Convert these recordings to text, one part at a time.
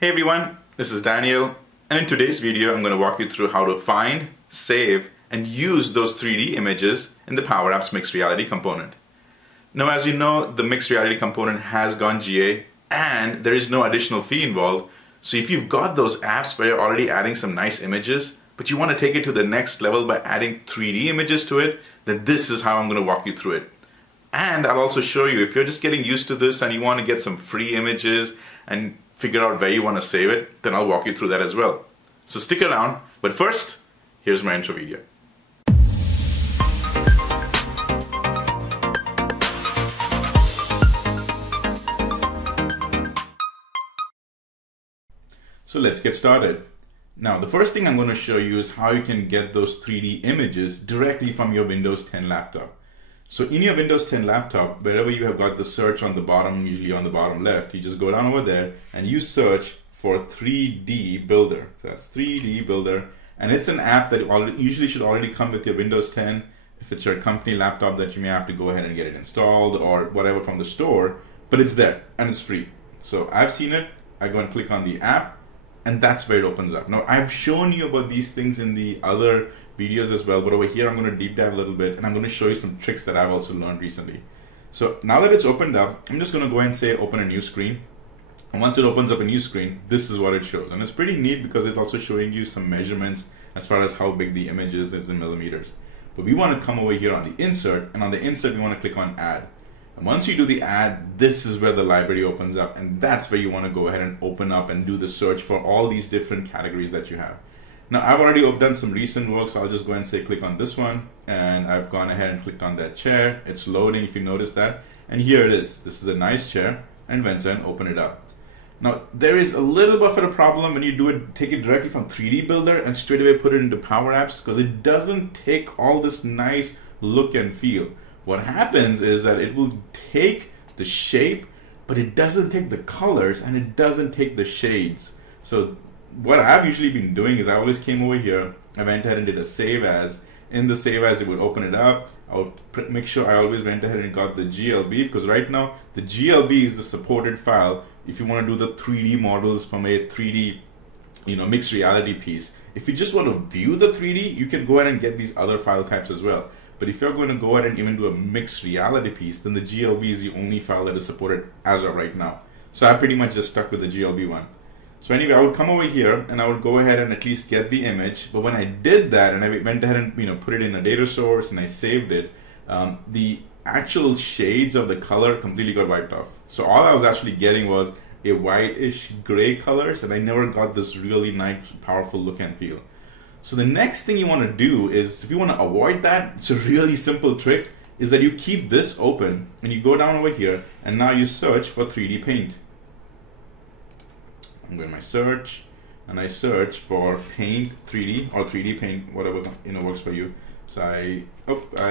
Hey everyone, this is Daniel, and in today's video I'm going to walk you through how to find, save, and use those 3D images in the Power Apps Mixed Reality component. Now, as you know, the Mixed Reality component has gone GA and there is no additional fee involved. So if you've got those apps where you're already adding some nice images, but you want to take it to the next level by adding 3D images to it, then this is how I'm going to walk you through it. And I'll also show you, if you're just getting used to this and you want to get some free images and figure out where you want to save it, then I'll walk you through that as well. So stick around, but first, here's my intro video. So let's get started. Now, the first thing I'm going to show you is how you can get those 3D images directly from your Windows 10 laptop. So in your Windows 10 laptop, wherever you have got the search on the bottom, usually on the bottom left, you just go down over there and you search for 3D Builder. So that's 3D Builder, and it's an app that usually should already come with your Windows 10. If it's your company laptop, that you may have to go ahead and get it installed or whatever from the store, but it's there and it's free. So I've seen it. I go and click on the app, and that's where it opens up. Now, I've shown you about these things in the other videos as well, but over here I'm going to deep dive a little bit and I'm going to show you some tricks that I've also learned recently. So now that it's opened up, I'm just going to go and say open a new screen. And once it opens up a new screen, this is what it shows. And it's pretty neat because it's also showing you some measurements as far as how big the image is in millimeters. But we want to come over here on the insert, and on the insert we want to click on add. And once you do the add, this is where the library opens up, and that's where you want to go ahead and open up and do the search for all these different categories that you have. Now, I've already done some recent work, so I'll just go and say click on this one, and I've gone ahead and clicked on that chair. It's loading, if you notice that, and here it is. This is a nice chair, and Vincent, open it up. Now, there is a little bit of a problem when you do it, take it directly from 3D Builder and straight away put it into Power Apps, because it doesn't take all this nice look and feel. What happens is that it will take the shape, but it doesn't take the colors and it doesn't take the shades. So what I've usually been doing is I always came over here, I went ahead and did a save as. In the save as, it would open it up. I would make sure I always went ahead and got the GLB, because right now the GLB is the supported file if you want to do the 3D models from a 3D mixed reality piece. If you just want to view the 3D, you can go ahead and get these other file types as well. But if you're going to go ahead and even do a mixed reality piece, then the GLB is the only file that is supported as of right now. So I pretty much just stuck with the GLB one. So anyway, I would come over here and I would go ahead and at least get the image. But when I did that and I went ahead and put it in a data source and I saved it, the actual shades of the color completely got wiped off. So all I was actually getting was a whitish gray colors, and I never got this really nice, powerful look and feel. So the next thing you want to do is, if you want to avoid that, it's a really simple trick, is that you keep this open and you go down over here and now you search for 3D Paint. I'm going to my search and I search for Paint 3D or 3D Paint, whatever works for you. So I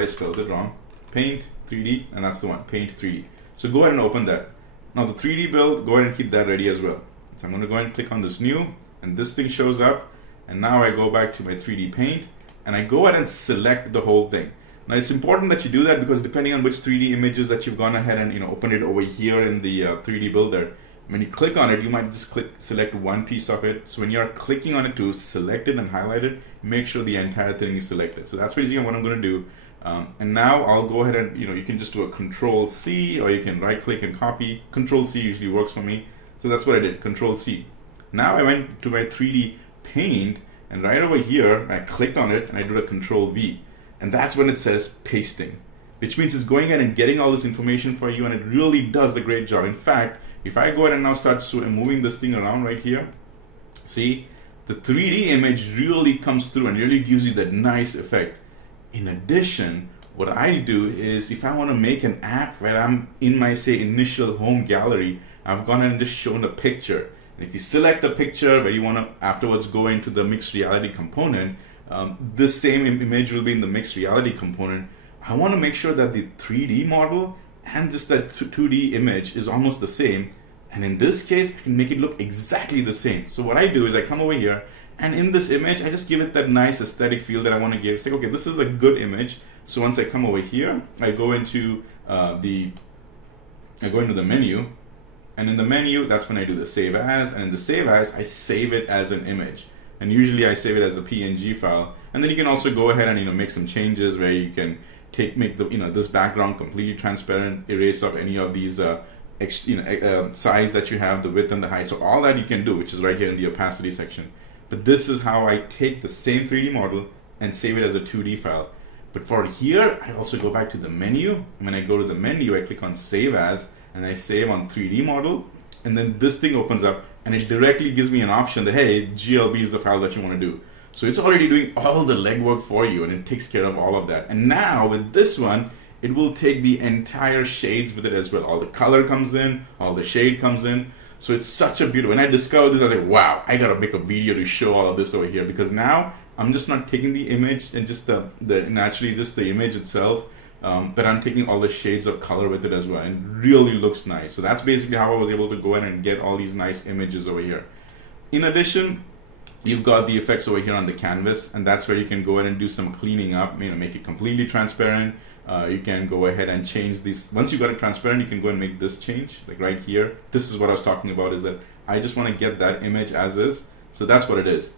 spelled it wrong. Paint 3D, and that's the one, Paint 3D. So go ahead and open that. Now the 3D build, go ahead and keep that ready as well. So I'm going to go ahead and click on this new, and this thing shows up. And now I go back to my 3D Paint and I go ahead and select the whole thing. Now it's important that you do that, because depending on which 3D images that you've gone ahead and open it over here in the 3D Builder, when you click on it, you might just select one piece of it. So when you're clicking on it to select it and highlight it, make sure the entire thing is selected. So that's basically what I'm going to do. And now I'll go ahead and you can just do a Control C, or you can right click and copy. Control C usually works for me. So that's what I did, Control C. Now I went to my 3D Paint, and right over here I clicked on it and I did a Control V, and that's when it says pasting, which means it's going in and getting all this information for you, and it really does a great job. In fact, if I go ahead and now start moving this thing around right here, see, the 3D image really comes through and really gives you that nice effect. In addition, what I do is, if I want to make an app where I'm in my, say, initial home gallery, I've gone and just shown a picture. If you select a picture where you want to afterwards go into the mixed reality component, this same image will be in the mixed reality component. I want to make sure that the 3D model and just that 2D image is almost the same. And in this case, I can make it look exactly the same. So what I do is I come over here, and in this image, I just give it that nice aesthetic feel that I want to give. Say, okay, this is a good image. So once I come over here, I go into the menu, And in the menu, that's when I do the save as, and in the save as, I save it as an image. And usually I save it as a PNG file. And then you can also go ahead and make some changes where you can make the this background completely transparent, erase off any of these size that you have, the width and the height. So all that you can do, which is right here in the opacity section. But this is how I take the same 3D model and save it as a 2D file. But for here, I also go back to the menu. When I go to the menu, I click on Save As, and I save on 3D model. And then this thing opens up, and it directly gives me an option that, hey, GLB is the file that you want to do. So it's already doing all the legwork for you, and it takes care of all of that. And now with this one, it will take the entire shades with it as well. All the color comes in, all the shade comes in. So it's such a beautiful. When I discovered this, I was like, wow, I gotta make a video to show all of this over here, because now I'm just not taking the image and just naturally just the image itself, but I'm taking all the shades of color with it as well, and it really looks nice. So that's basically how I was able to go in and get all these nice images over here. In addition, you've got the effects over here on the canvas, and that's where you can go in and do some cleaning up, make it completely transparent. You can go ahead and change this. Once you got it transparent, you can go and make this change, like right here. This is what I was talking about, is that I just want to get that image as is. So that's what it is.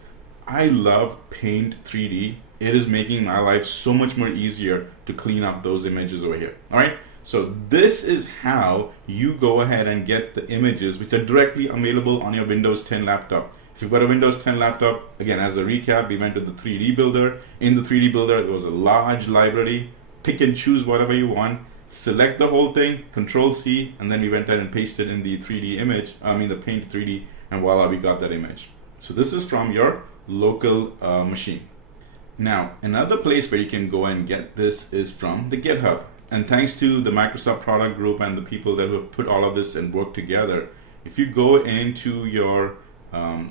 I love Paint 3D. It is making my life so much more easier to clean up those images over here. All right. So this is how you go ahead and get the images which are directly available on your Windows 10 laptop. If you've got a Windows 10 laptop, again, as a recap, we went to the 3D builder. In the 3D builder, there was a large library. Pick and choose whatever you want. Select the whole thing, Control C, and then we went ahead and pasted in the 3D image, the Paint 3D, and voila, we got that image. So this is from your local machine. Now, another place where you can go and get this is from the GitHub. And thanks to the Microsoft product group and the people that have put all of this and worked together, if you go into your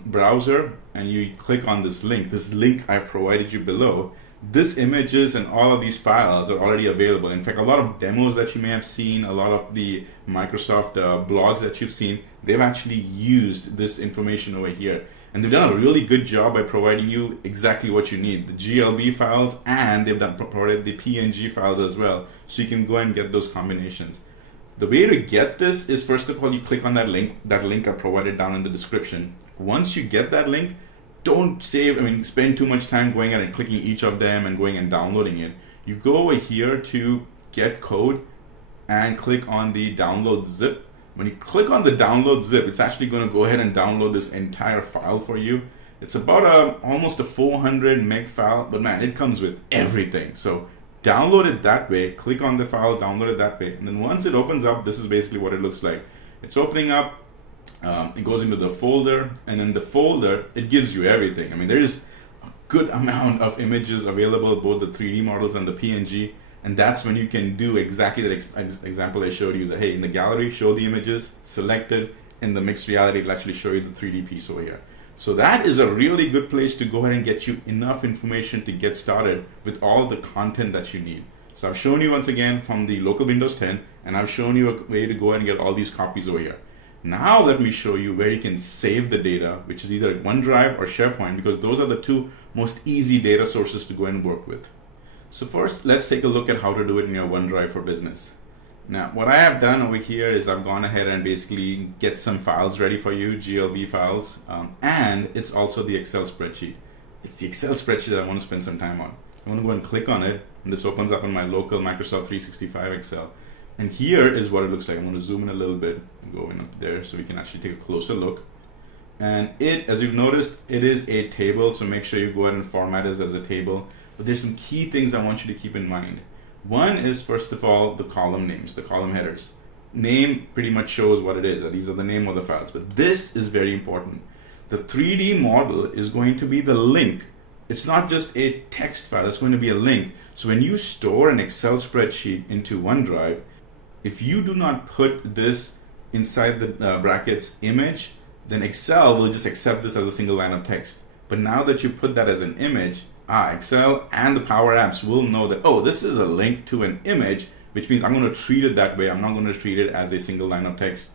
browser and you click on this link I've provided you below, this images and all of these files are already available. In fact, a lot of demos that you may have seen, a lot of the Microsoft blogs that you've seen, they've actually used this information over here. And they've done a really good job by providing you exactly what you need, the GLB files, and they've provided the PNG files as well. So you can go and get those combinations. The way to get this is, first of all, you click on that link I provided down in the description. Once you get that link, don't spend too much time going out and clicking each of them and going and downloading it. You go over here to Get Code and click on the download zip. When you click on the download zip, it's actually going to go ahead and download this entire file for you. It's about almost a 400 meg file, but man, it comes with everything. So download it that way, click on the file, download it that way, and then once it opens up, this is basically what it looks like. It's opening up. It goes into the folder, and in the folder it gives you everything. There is a good amount of images available, both the 3D models and the PNG, and that's when you can do exactly that example I showed you, that hey, in the gallery, show the images selected. In the mixed reality, it'll actually show you the 3D piece over here. So that is a really good place to go ahead and get you enough information to get started with all the content that you need. So I've shown you once again from the local Windows 10, and I've shown you a way to go ahead and get all these copies over here. Now let me show you where you can save the data, which is either OneDrive or SharePoint, because those are the two most easy data sources to go and work with. So first, let's take a look at how to do it in your OneDrive for Business. Now, what I have done over here is I've gone ahead and basically get some files ready for you, GLB files, and it's also the Excel spreadsheet. It's the Excel spreadsheet that I want to spend some time on. I want to go and click on it, and this opens up on my local Microsoft 365 Excel. And here is what it looks like. I'm going to zoom in a little bit, go in up there so we can actually take a closer look. And as you've noticed, it is a table, so make sure you go ahead and format it as a table. But there's some key things I want you to keep in mind. One is, first of all, the column names, the column headers. Name pretty much shows what it is. These are the name of the files. But this is very important. The 3D model is going to be the link. It's not just a text file, it's going to be a link. So when you store an Excel spreadsheet into OneDrive, if you do not put this inside the brackets image, then Excel will just accept this as a single line of text. But now that you put that as an image, Excel and the Power Apps will know that, oh, this is a link to an image, which means I'm going to treat it that way. I'm not going to treat it as a single line of text,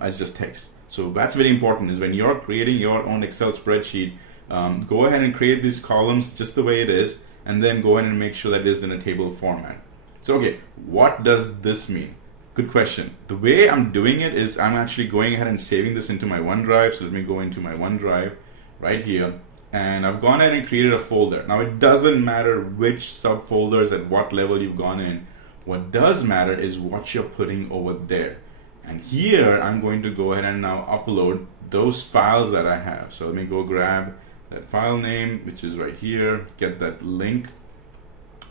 as just text. So that's very important, is when you're creating your own Excel spreadsheet, go ahead and create these columns just the way it is, and then go ahead and make sure that it is in a table format. So, okay, what does this mean? Good question. The way I'm doing it is I'm actually going ahead and saving this into my OneDrive. So let me go into my OneDrive right here. And I've gone ahead and created a folder. Now it doesn't matter which subfolders at what level you've gone in. What does matter is what you're putting over there. And here I'm going to go ahead and now upload those files that I have. So let me go grab that file name, which is right here, get that link,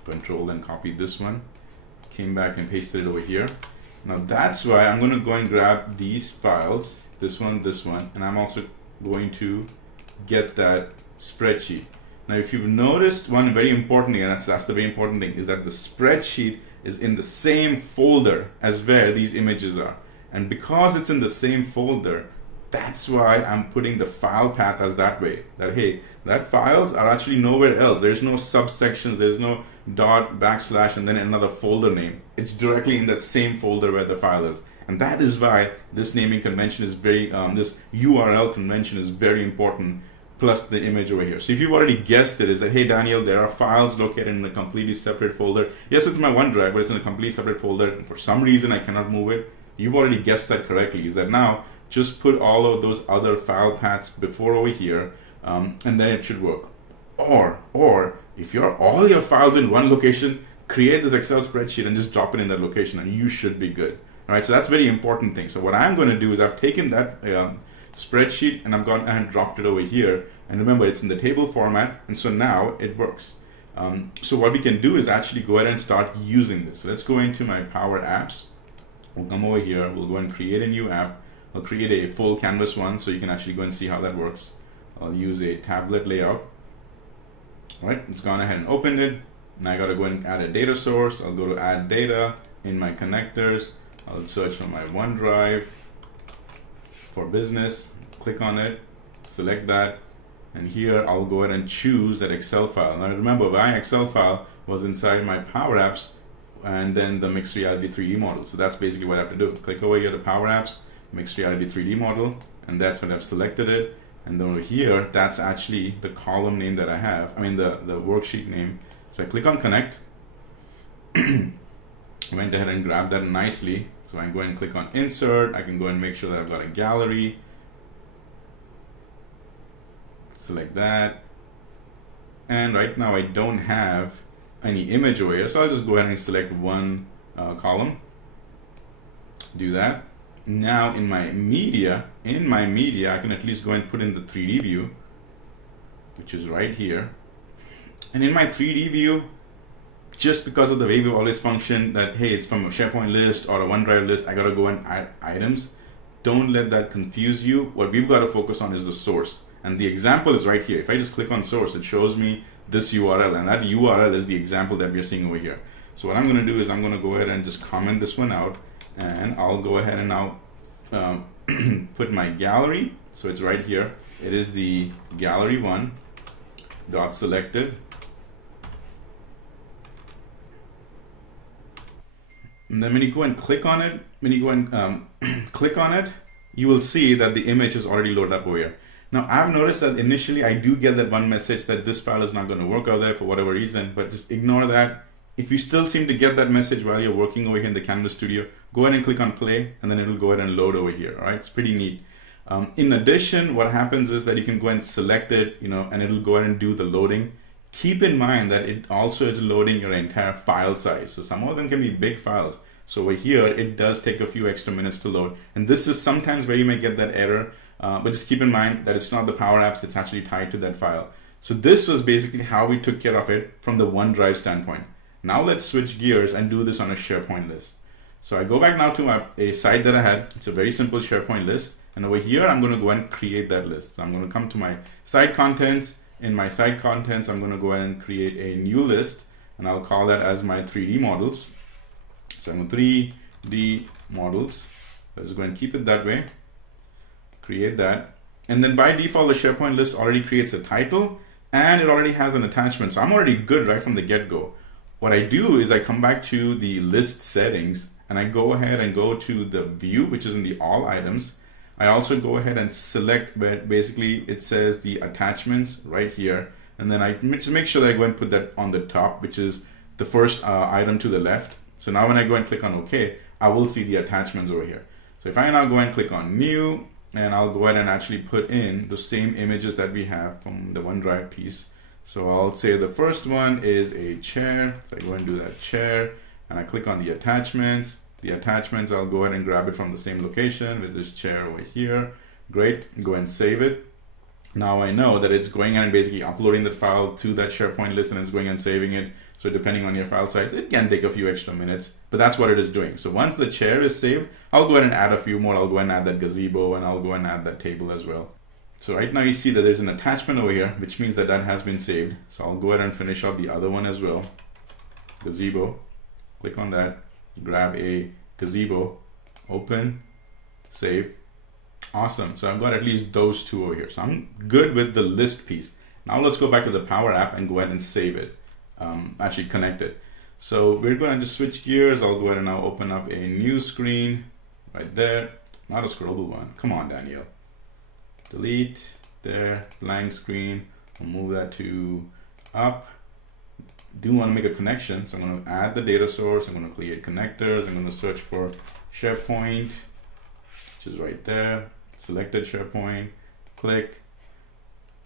control and copy this one, came back and pasted it over here. Now that's why I'm going to go and grab these files, this one, and I'm also going to get that spreadsheet. Now if you've noticed one very important thing, and that's the very important thing, is that the spreadsheet is in the same folder as where these images are. And because it's in the same folder, that's why I'm putting the file path as that way. That hey, that files are actually nowhere else. There's no subsections, there's no dot, backslash, and then another folder name. It's directly in that same folder where the file is. And that is why this naming convention is very, this URL convention is very important, plus the image over here. So if you've already guessed it, is that, hey Daniel, there are files located in a completely separate folder. Yes, it's my OneDrive, but it's in a completely separate folder. And for some reason, I cannot move it. You've already guessed that correctly, is that now just put all of those other file paths before over here, and then it should work. Or if you're all your files in one location, create this Excel spreadsheet and just drop it in that location, and you should be good. All right, so that's a very important thing. So what I'm going to do is I've taken that spreadsheet and I've gone and dropped it over here. And remember, it's in the table format, and so now it works. So what we can do is actually go ahead and start using this. So let's go into my Power Apps. We'll come over here. We'll go and create a new app. I'll create a full canvas one so you can actually go and see how that works. I'll use a tablet layout. All right, it's gone ahead and opened it. Now I got to go and add a data source. I'll go to add data in my connectors. I'll search for my OneDrive for business, click on it, select that, and here I'll go ahead and choose that Excel file. Now remember, my Excel file was inside my Power Apps and then the mixed reality 3D model. So that's basically what I have to do. Click over here to Power Apps, mixed reality 3D model, and that's when I've selected it. And then over here, that's actually the column name that I have, I mean the worksheet name. So I click on connect, went ahead and grabbed that nicely. So I can go and click on insert. I can go and make sure that I've got a gallery. Select that. And right now I don't have any image over here. So I'll just go ahead and select one column. Do that. Now in my media, I can at least go and put in the 3D view, which is right here. And in my 3D view, just because of the way we've always functioned that, hey, it's from a SharePoint list or a OneDrive list, I gotta go and add items. Don't let that confuse you. What we've got to focus on is the source. And the example is right here. If I just click on source, it shows me this URL, and that URL is the example that we're seeing over here. So what I'm gonna do is I'm gonna go ahead and just comment this one out, and I'll go ahead and now put my gallery. So it's right here. It is the gallery one dot selected. And then when you go and click on it, you will see that the image is already loaded up over here. Now I've noticed that initially I do get that one message that this file is not going to work out there for whatever reason, but just ignore that. If you still seem to get that message while you're working over here in the Canvas Studio, go ahead and click on play, and then it'll go ahead and load over here. All right, it's pretty neat. In addition, what happens is that you can go and select it, and it'll go ahead and do the loading. Keep in mind that it also is loading your entire file size. So some of them can be big files. So over here, it does take a few extra minutes to load. And this is sometimes where you may get that error, but just keep in mind that it's not the Power Apps, it's actually tied to that file. So this was basically how we took care of it from the OneDrive standpoint. Now let's switch gears and do this on a SharePoint list. So I go back now to a site that I had. It's a very simple SharePoint list. And over here, I'm going to go and create that list. So I'm going to come to my site contents. In my site contents, I'm going to go ahead and create a new list, and I'll call that as my 3D models. So I'm going 3D models. Let's go and keep it that way. Create that. And then by default, the SharePoint list already creates a title, and it already has an attachment. So I'm already good right from the get-go. What I do is I come back to the list settings, and I go ahead and go to the view, which is in the all items. I also go ahead and select where basically it says the attachments right here. And then I just make sure that I go and put that on the top, which is the first item to the left. So now when I go and click on OK, I will see the attachments over here. So if I now go and click on new, and I'll go ahead and actually put in the same images that we have from the OneDrive piece. So I'll say the first one is a chair. So I go and do that chair, and I click on the attachments. The attachments, I'll go ahead and grab it from the same location with this chair over here. Great, go and save it. Now I know that it's going and basically uploading the file to that SharePoint list, and it's going and saving it. So depending on your file size, it can take a few extra minutes, but that's what it is doing. So once the chair is saved, I'll go ahead and add a few more. I'll go and add that gazebo, and I'll go and add that table as well. So right now you see that there's an attachment over here, which means that that has been saved. So I'll go ahead and finish off the other one as well. Gazebo, click on that, grab a gazebo, open, save. Awesome. So I've got at least those two over here. So I'm good with the list piece. Now let's go back to the Power App and go ahead and save it. Actually connect it. So we're going to just switch gears. I'll go ahead and now open up a new screen right there. Not a scrollable one. Come on, Daniel. Delete there, blank screen. I'll move that to up. Do want to make a connection, so I'm going to add the data source. I'm going to create connectors. I'm going to search for SharePoint, which is right there. Selected SharePoint, click.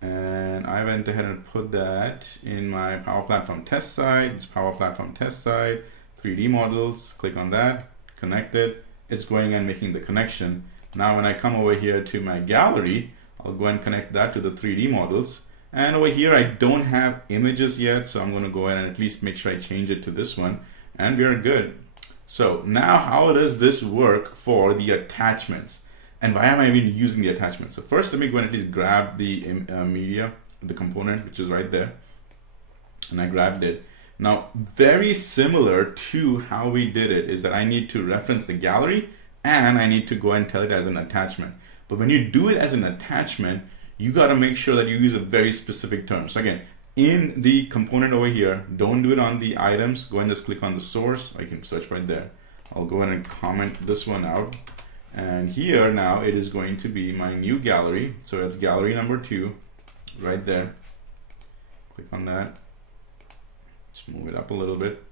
And I went ahead and put that in my Power Platform test site. It's Power Platform test site, 3D models. Click on that, connect it. It's going and making the connection. Now when I come over here to my gallery, I'll go and connect that to the 3D models. And over here, I don't have images yet, so I'm going to go ahead and at least make sure I change it to this one. And we're good. So now how does this work for the attachments? And why am I even using the attachment? So first, let me go and at least grab the media, the component, which is right there. And I grabbed it. Now, very similar to how we did it is that I need to reference the gallery and I need to go and tell it as an attachment. But when you do it as an attachment, you got to make sure that you use a very specific term. So again, in the component over here, don't do it on the items. Go and just click on the source. I can search right there. I'll go ahead and comment this one out. And here now it is going to be my new gallery. So it's gallery number 2 right there. Click on that. Let's move it up a little bit.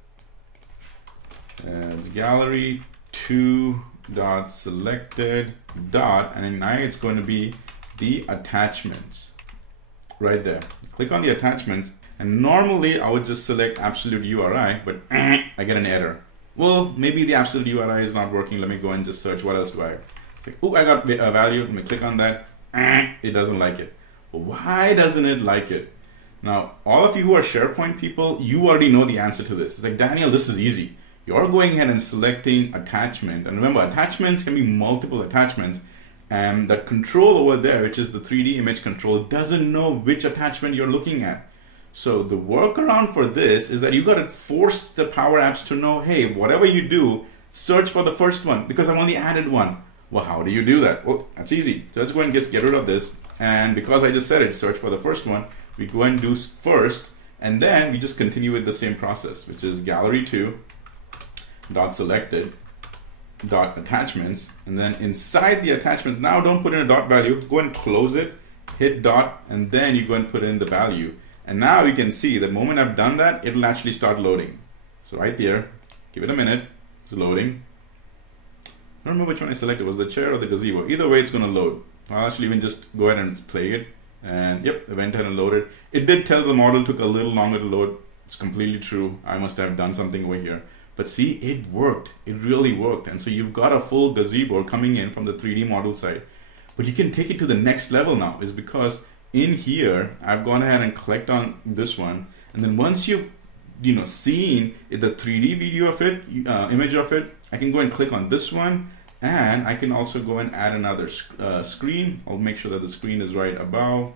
And it's gallery 2 dot selected dot, and then now it's going to be the attachments right there. Click on the attachments, and normally I would just select absolute URI, but I get an error. Well, maybe the absolute URI is not working. Let me go and just search. What else do I have? Like, oh, I got a value. Let me click on that. It doesn't like it. Why doesn't it like it? Now, all of you who are SharePoint people, you already know the answer to this. It's like, Daniel, this is easy. You're going ahead and selecting attachment. And remember, attachments can be multiple attachments. And that control over there, which is the 3D image control, doesn't know which attachment you're looking at. So the workaround for this is that you got to force the Power Apps to know, hey, whatever you do, search for the first one because I've only added one. Well, how do you do that? Well, that's easy. So let's go and get rid of this. And because I just said it, search for the first one, we go and do first, and then we just continue with the same process, which is gallery 2 dot selected dot attachments, and then inside the attachments, now don't put in a dot value, go and close it, hit dot, and then you go and put in the value. And now you can see the moment I've done that, it'll actually start loading. So right there, give it a minute, it's loading. I don't remember which one I selected, was the chair or the gazebo? Either way, it's going to load. I'll actually even just go ahead and play it. And yep, it went ahead and loaded. It did tell the model took a little longer to load. It's completely true. I must have done something over here. But see, it worked. It really worked. And so you've got a full gazebo coming in from the 3D model side. But you can take it to the next level now, is because in here, I've gone ahead and clicked on this one. And then once you've seen the 3D video of it, image of it, I can go and click on this one. And I can also go and add another screen. I'll make sure that the screen is right above,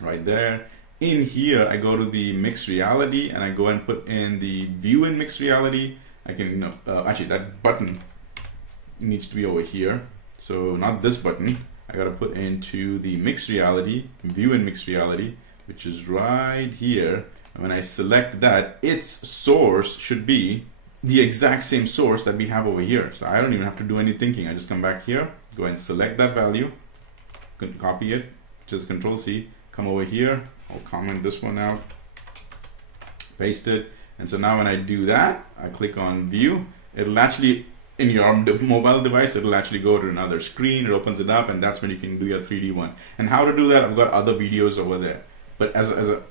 right there. In here, I go to the mixed reality and I go and put in the view in mixed reality. I can, actually that button needs to be over here. So not this button. I got to put into the mixed reality, view in mixed reality, which is right here. And when I select that, its source should be the exact same source that we have over here. So I don't even have to do any thinking. I just come back here, go and select that value, copy it, just Control C, come over here, I'll comment this one out, paste it. And so now when I do that, I click on view, it'll actually in your mobile device, it'll actually go to another screen, it opens it up, and that's when you can do your 3D one. And how to do that, I've got other videos over there. But as a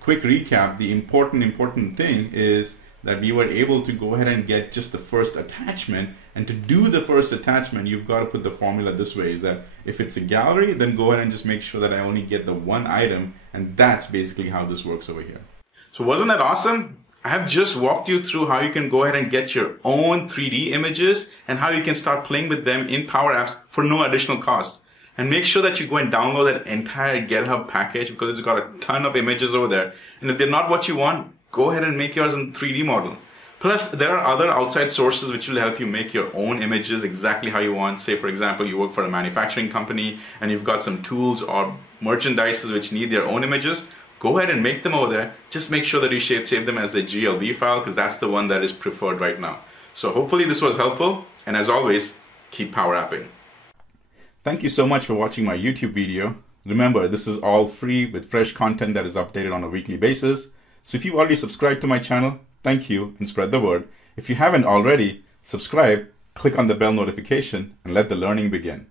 quick recap, the important thing is that we were able to go ahead and get just the first attachment. And to do the first attachment, you've got to put the formula this way, is that if it's a gallery, then go ahead and just make sure that I only get the one item. And that's basically how this works over here. So wasn't that awesome? I have just walked you through how you can go ahead and get your own 3D images and how you can start playing with them in Power Apps for no additional cost. And make sure that you go and download that entire GitHub package, because it's got a ton of images over there. And if they're not what you want, go ahead and make yours in 3D model. Plus, there are other outside sources which will help you make your own images exactly how you want. Say, for example, you work for a manufacturing company and you've got some tools or merchandises which need their own images. Go ahead and make them over there. Just make sure that you save them as a GLB file, because that's the one that is preferred right now. So hopefully this was helpful. And as always, keep power apping. Thank you so much for watching my YouTube video. Remember, this is all free with fresh content that is updated on a weekly basis. So if you've already subscribed to my channel, thank you, and spread the word. If you haven't already, subscribe, click on the bell notification, and let the learning begin.